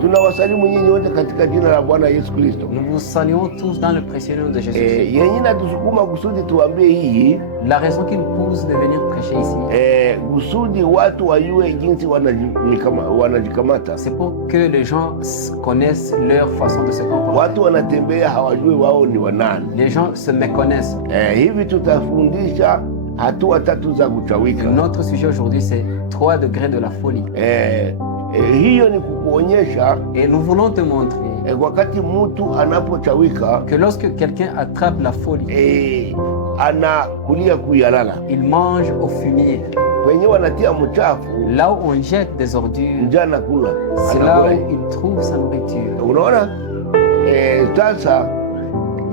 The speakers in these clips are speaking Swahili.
Tunawasalimu nyinyi wote katika jina la Bwana Yesu Kristo. Nous vous saluons tous dans le précieux nom de Jésus-Christ. Yenye natusukuma kusudi tuambie hii, La raison qui nous pousse de venir prêcher ici, kusudi watu wajue jinsi wanajikamata. c'est pour que les gens connaissent leur façon de se comporter. Watu wanatembea hawajui wao ni wanani. Les gens se méconnaissent. Hivi tutafundisha hatua tatu za kuchawika. Notre sujet aujourd'hui, c'est 3 degrés de la folie. Hiyo ni kukuonyesha Et nous voulons te montrer wakati mtu anapochawika que lorsque quelqu'un attrape la folie, anakulia kuyalala il mange au fumier. kwenye wanatia mchafu, Là où on jette des ordures, njaa nakula, c'est là où il trouve sa nourriture. Unaona? Sasa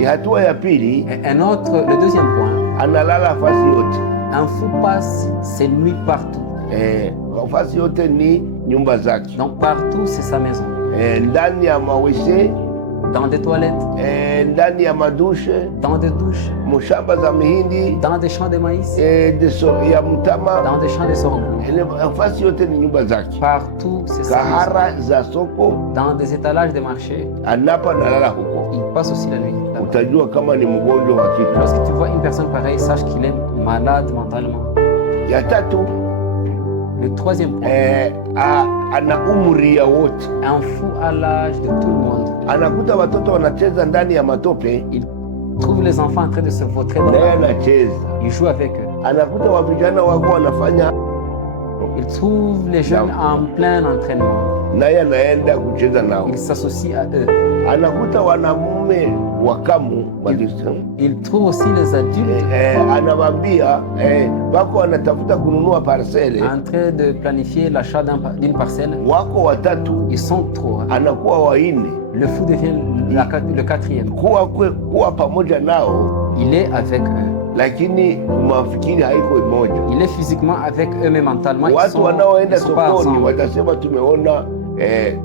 hatua ya pili, Le deuxième point, analala fasi yote. un fou passe ses nuits partout. Fasi yote ni nyumba zake, Donc partout, c'est sa maison. ndani ya mawese, Dans des toilettes, ndani ya madushe, dans des douches, mushamba za mihindi, dans des champs de maïs, ya mtama, dans des champs de sorgho. fasi yote ni nyumba zake. Partout, c'est sa maison. Kahara za soko, Dans des étalages de marché, anapa nalala huko. il passe aussi la nuit là-bas. Utajua kama ni mgonjwa wa kichwa. Lorsque tu vois une personne pareille, sache qu'il est malade mentalement. Ya tatu, Le troisième point, ana umri ya wote. un fou à l'âge de tout le monde. Anakuta watoto wanacheza ndani ya matope, Il trouve les enfants en train de se vautrer dans naye la... anacheza. Il joue avec eux. Anakuta wavijana wako wanafanya, Il trouve les jeunes en plein entraînement. naye anaenda kucheza nao. Il s'associe à eux. Anakuta wanamume wakamu, Il trouve aussi les adultes anawambia wako wanatafuta kununua parcele, en train de planifier l'achat d'une parcelle. wako watatu, Ils sont 3. anakuwa waine. Le fou devient le quatrième. Kuwa pamoja nao, Il est avec eux. lakini mafikiri haiko moja. Il est physiquement avec eux, mais mentalement, ils Watu sont wanaoenda pas sokoni ensemble. watasema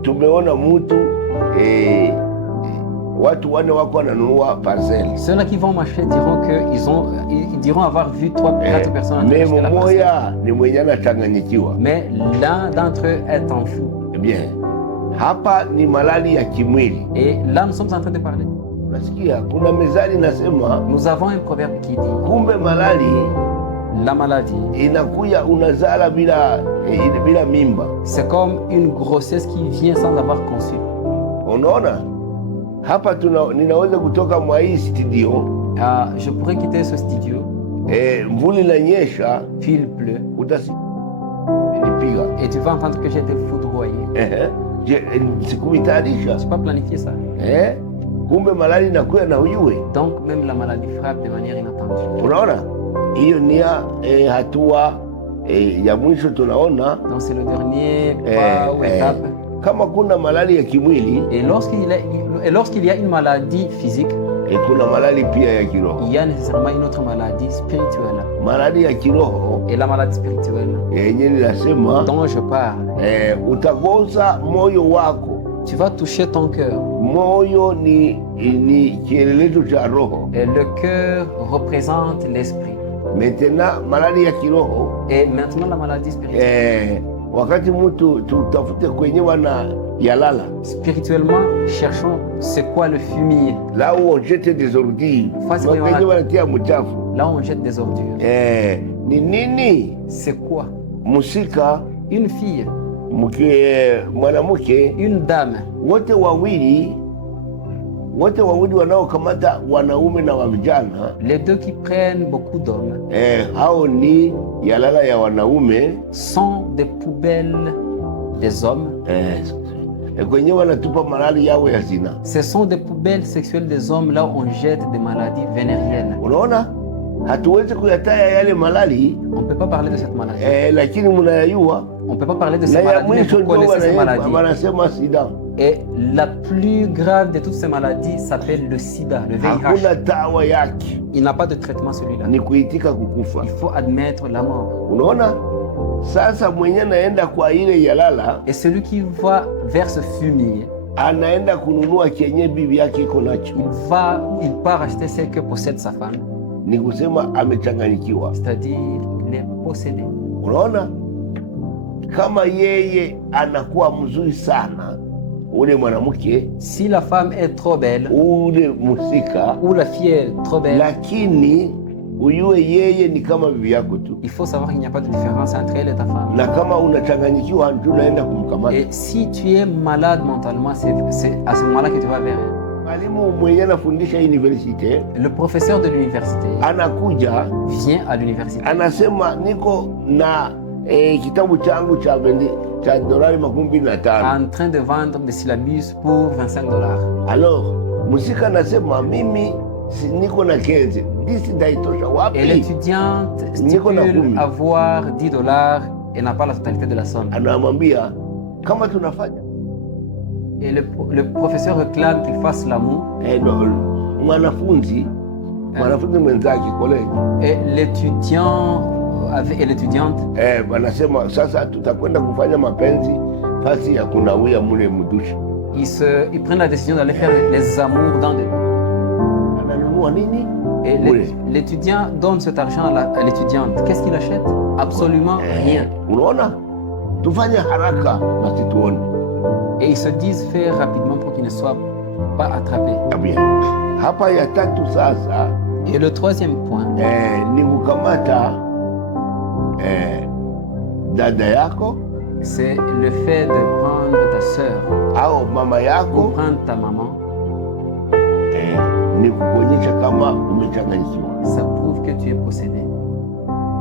tumeona mtu watu wane wako wananunua parcelle. Ceux-là qui vont marcher diront ils diront avoir vu 3-4 personnes en train d'acheter la parcelle. Mmoja ni mwenye anachanganyikiwa. Mais l'un d'entre eux est en fou. Bien, hapa ni malali ya kimwili. Et là, nous sommes en train de parler. Nasikia kuna mezali nasema, Nous avons un proverbe qui dit kumbe malali la maladie, inakuya unazala bila mimba. c'est comme une grossesse qui vient sans avoir conçu. Unaona? Hapa ninaweza kutoka mwa hii studio, Je pourrais quitter ce studio, mvuli inanyesha, puis il pleut, nipiga. et tu vas entendre que j'ai été foudroyé. Sikuvitayarisha. Je n'ai pas planifié ça. Kumbe malali inakuya na ujue. Donc même la maladie frappe de manière inattendue. Unaona? Hiyo ni hatua ya mwisho tunaona. Donc c'est le dernier pas ou étape. Kama kuna malali ya kimwili, Et lorsqu'il y a une maladie physique, kuna malali pia ya kiroho. il y a nécessairement une autre maladie spirituelle. Malali ya kiroho Et la maladie spirituelle yenye ninasema, dont je parle, utagoza moyo wako. tu vas toucher ton cœur. Moyo ni kielelezo cha roho. Et le cœur représente l'esprit. Maintenant malali ya kiroho, Et maintenant la maladie spirituelle. Wakati mtu tutafute kwenye wana yalala, Spirituellement, cherchons c'est quoi le fumier. là où on jette des ordures, kwenye wanatia mchafu. Là où on jette des ordures. Ni nini? C'est quoi? Musika, Une fille, mwanamke, une dame, wote wawili wanaokamata wanaume na wavijana, les deux qui prennent beaucoup d'hommes, hao ni yalala ya wanaume, sont des poubelles des hommes. kwenye wanatupa malali yao ya zina. Ce sont des poubelles sexuelles des hommes là où on jette des maladies vénériennes. Unaona, hatuwezi kuyataya yale malali, On ne peut pas parler de cette maladie. lakini mnayajua. On ne peut pas parler de Na ces ya maladies, mais mwisho vous ndio connaissez ces maladies. wanasema sida. Et la plus grave de toutes ces maladies s'appelle le sida, le VIH. Hakuna dawa yake, Il n'a pas de traitement celui-là. ni kuitika kukufa. Il faut admettre la mort. Unaona, sasa mwenye naenda kwa ile yalala, Et celui qui va vers ce fumier, anaenda kununua kenye bibi yake iko nacho. il part acheter ce que possède sa femme. Ni kusema amechanganyikiwa. C'est-à-dire il est possédé. Unaona, kama yeye anakuwa mzuri sana, ule mwanamke Si la femme est trop belle ule musika, ou la fille est trop belle, lakini ujue yeye ni kama bibi yako tu, il faut savoir qu'il n'y a pas de différence entre elle et ta femme. na kama unachanganyikiwa tunaenda kumkamata. Et si tu es malade mentalement, c'est à ce moment-là que tu vas vers elle. Mwalimu mwenye anafundisha university Le professeur de l'université anakuja vient à l'université. anasema niko na kitabu changu cha $25. En train de vendre des syllabus pour $25. Alors musika anasema mimi niko na kenzi disi ndaitosha Et wapi? l'étudiante stipule avoir $10 et n'a pas la totalité de la somme. Anamwambia kama tunafanya Et le professeur réclame qu'il fasse l'amour. Mwanafunzi mwenzake college Et l'étudiant et l'étudiante wanasema sasa tutakwenda kufanya mapenzi fasi ya kunawia mule mdushi. ils prennent la décision d'aller faire les amours dans des... Ananunua nini? Et l'étudiant donne cet argent à l'étudiante. Qu'est-ce qu'il achète? Absolument rien. Unaona, tufanye haraka basi tuone. Et ils se disent faire rapidement pour qu'ils ne soient pas attrapés. Hapa ya tatu sasa. Et le troisième point, ni kukamata dada yako, c'est le fait de prendre ta sœur au mama ou yako, prendre ta maman. ni kukuonyesha kama umechanganyikiwa. Ça prouve que tu es possédé.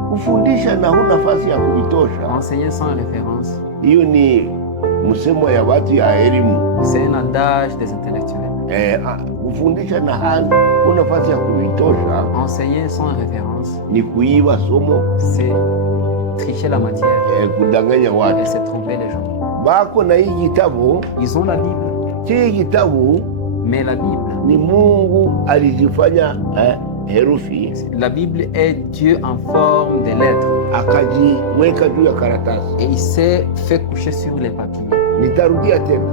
Kufundisha na huna nafasi ya kuitosha, Enseigner sans référence, hiyo ni msemo ya watu ya elimu. c'est un adage des intellectuels. Kufundisha na huna nafasi ya kuitosha, Enseigner sans référence, ni kuiba somo, c'est tricher la matière kudanganya et watu. c'est tromper les gens. Bako na hii kitabu, Ils ont la Bible, hii kitabu mais la Bible, ni Mungu alijifanya herufi, la Bible est Dieu en forme de lettres akajiweka juu ya karatasi. et il s'est fait coucher sur les papiers. Nitarudia tena,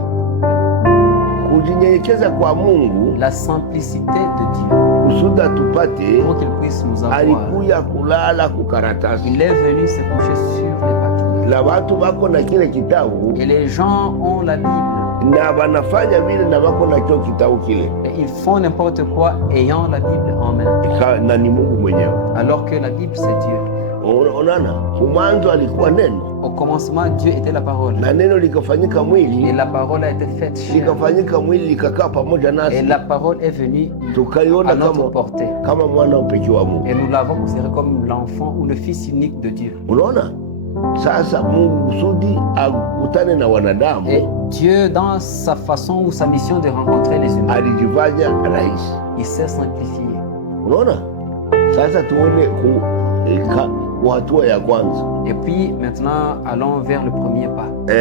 kujinyenyekeza kwa Mungu La simplicité de Dieu, kusudi tupate, pour qu'il puisse nous avoir. alikuya kulala kukaratasi. Il est venu se coucher sur les papiers. Na watu wako na kile kitabu Et les gens ont la Bible. na wanafanya vile na wako na kile kitabu kile, Et ils font n'importe quoi ayant la Bible en main. na ni Mungu mwenyewe. Alors que la Bible, c'est Dieu. Unaona, mwanzo alikuwa neno Au commencement, Dieu était la parole. na neno likafanyika Et mwili, la parole a été faite chair. likafanyika mwili likakaa pamoja Et nasi, la parole est venue tukaiona à notre kama portée. kama mwana upekee wa Mungu. Et nous l'avons considéré comme l'enfant ou le fils unique de Dieu. Unaona, sasa Mungu kusudi akutane na wanadamu Et Dieu, dans sa façon ou sa mission de rencontrer les humains, alijifanya rahisi. il s'est simplifié. Unaona, sasa tuone kwa hatua ya kwanza. Et puis maintenant, allons vers le premier pas.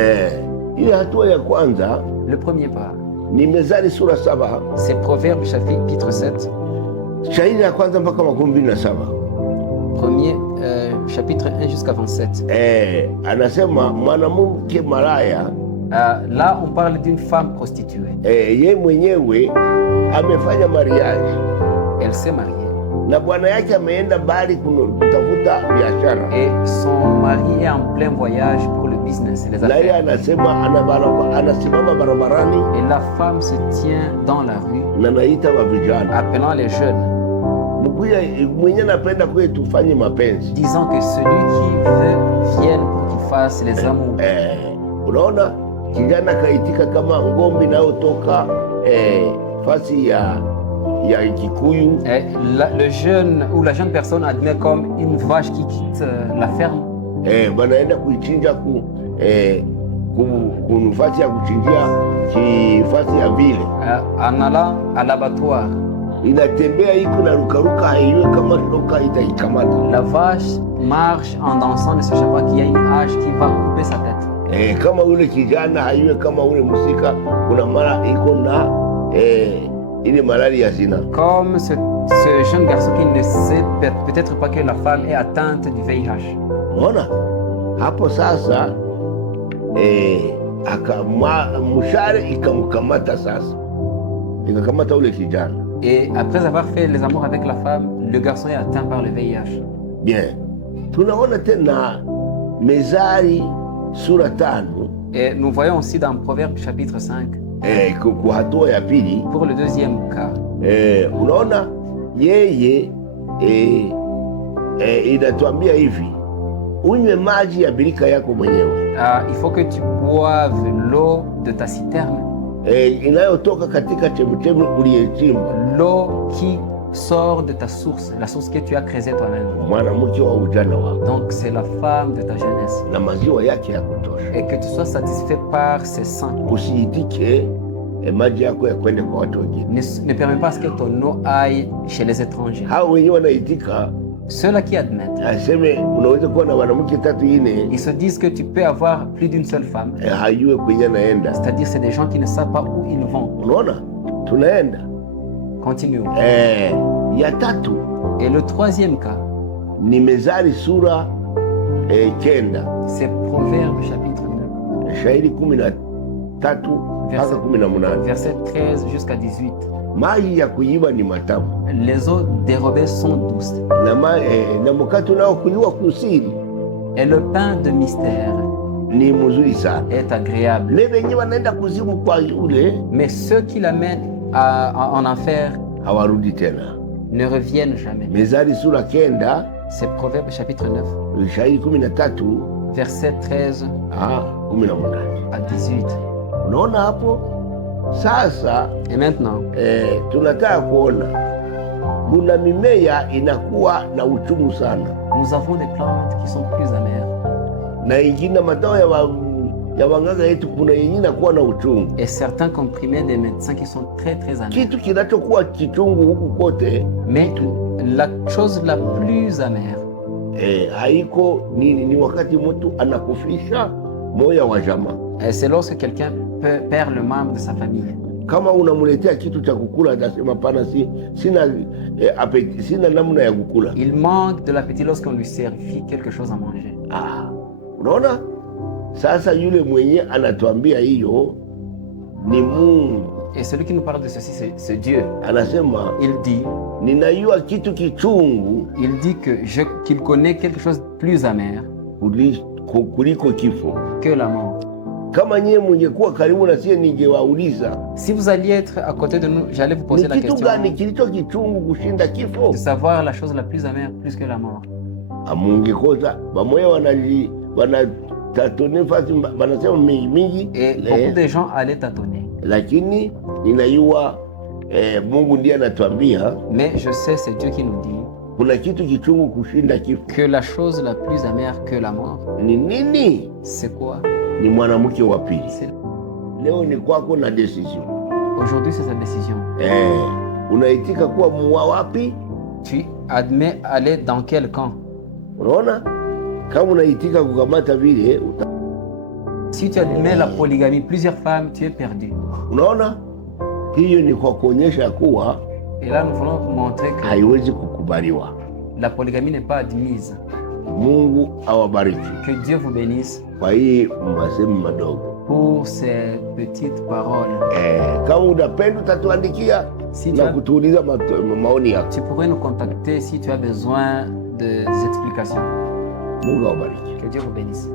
Ile hatua ya kwanza Le premier pas, ni Mezali sura 7 c'est Proverbe chapitre 7, shairi ya kwanza mpaka 27. premier chapitre 1 jusqu'à 27. Anasema mwanamke malaya, Là, on parle d'une femme prostituée. ye mwenyewe amefanya mariage Elle s'est mariée. na bwana yake ameenda mbali kutafuta biashara, Et son mari est en plein voyage pour le business, les na yeye affaires. anasema anasimama barabarani Et la femme se tient dans la rue, na naita wa vijana appelant les jeunes, mkuya mwenye anapenda kwe tufanye mapenzi. disant que celui qui veut vienne pour qu'il fasse les amours. Unaona, kijana kaitika kama ngombe inayotoka fasi ya Kikuyu. Et le jeune ou la jeune personne admet comme une vache qui quitte la ferme. Banaenda kuichinja fasi ya kuchinjia fasi ya vile, En allant à l'abattoir. inatembea iko na rukaruka, haiwe kama shoka itaikamata. La vache marche en dansant, ne sachant pas qu'il y a une hache qui va couper sa tête. Kama ule kijana haiwe kama ule musika, kuna mara iko na ile malali ya zina. Comme ce jeune garçon qui ne sait peut-être pas que la femme est atteinte du VIH. Unaona hapo sasa, mshare ikamkamata sasa, ikakamata ule kijana. Et après avoir fait les amours avec la femme, le garçon est atteint par le VIH. Bien, tunaona tena Mezali sura 5. Et nous voyons aussi dans Proverbe chapitre 5. Kwa hatua ya pili, Pour le deuxième cas, unaona yeye inatuambia hivi, unywe maji ya birika yako mwenyewe il faut que tu boives l'eau de ta citerne, inayotoka katika chemchemi uliyechimba, l'eau qui sort de ta source, la source que tu as creusée toi-même. mwanamke wa ujana wako, Donc c'est la femme de ta jeunesse. na maziwa yake ya kutosha. Et que tu sois satisfait par ses seins. Usiitike maji yako ya kwende kwa watu wengine. Ne permets pas que ton eau aille chez les étrangers. Hao wenyewe wanaitika, Ceux-là qui admettent, aseme unaweza kuwa na wanamke 3 4, ils se disent que tu peux avoir plus d'une seule femme. hajue kwenye naenda. C'est-à-dire c'est des gens qui ne savent pas où ils vont. Unaona, tunaenda Continuons. ya tatu Et le troisième cas, ni Mezali sura 9, c'est Proverbe chapitre 9, shairi 13 mpaka 18. verset 13 jusqu'à 18. Maji ya kuiba ni matamu Les eaux dérobées sont douces na mkate unaokunywa kusiri et le pain de mystère ni mzuri sana. est agréable. Le wenyewe wanaenda kuzimu kwa yule Mais ceux qui l'amènent en enfer hawarudi tena. ne reviennent jamais. Mezali sura 9 C'est Proverbe chapitre 9, shairi 13 verset 13 18. à 18. Unaona hapo sasa. Et maintenant, Tunataka kuona kuna mimea inakuwa na uchungu sana, nous avons des plantes qui sont plus amères. na ingine madawa ya wanganga yetu kuna yenye inakuwa na uchungu. Et certains comprimés des médecins qui sont très très amers. Kitu kinachokuwa kichungu huku kote Mais la chose la plus amère, haiko ni wakati mtu anakufisha moyo wa jamaa. c'est lorsque quelqu'un perd le membre de sa famille. Kama unamletea kitu cha kukula, atasema pana, sina namna ya kukula. Il manque de l'appétit lorsqu'on lui servit quelque chose à manger. Unaona sasa, yule mwenye anatuambia hiyo ni Mungu. Et celui qui nous parle de ceci, c'est Dieu. Anasema Il dit ninajua kitu kichungu qu'il connaît quelque chose de plus amer kuliko kifo. que la mort. Kama nyie mungekuwa karibu na sie, ningewauliza Si vous alliez être à côté de nous, j'allais vous poser la ni kitu question gani kilicho kichungu kushinda kifo? de savoir la chose la plus amère plus que la mort. Amungekosa bamoya wanatatone fasi, wanasema mingi, Et beaucoup de gens allaient tâtonner. lakini ninajua Mungu ndiye anatuambia Mais je sais, c'est Dieu qui nous dit kuna kitu kichungu kushinda kifo. que la chose la plus amère que la mort, Ni nini? c'est quoi? Ni mwanamke wa pili. C'est- Leo ni kwako na decision. Aujourd'hui, c'est sa décision. Unaitika kuwa muwa wapi? Tu admets aller dans quel camp? Unaona, kama unaitika kukamata vile Si tu admets la polygamie, plusieurs femmes, tu es perdu. unaona, hiyo ni kwa kuonyesha kuwa Et là, nous voulons montrer que haiwezi kukubaliwa. la polygamie n'est pas admise. Mungu awabariki Que Dieu vous bénisse kwa hii masemu madogo. pour ces petites paroles. Kama unapenda utatuandikia Si tu, na as- kutuuliza maoni yako. tu pourrais nous contacter si tu as besoin des explications. Mungu awabariki. Que Dieu vous bénisse.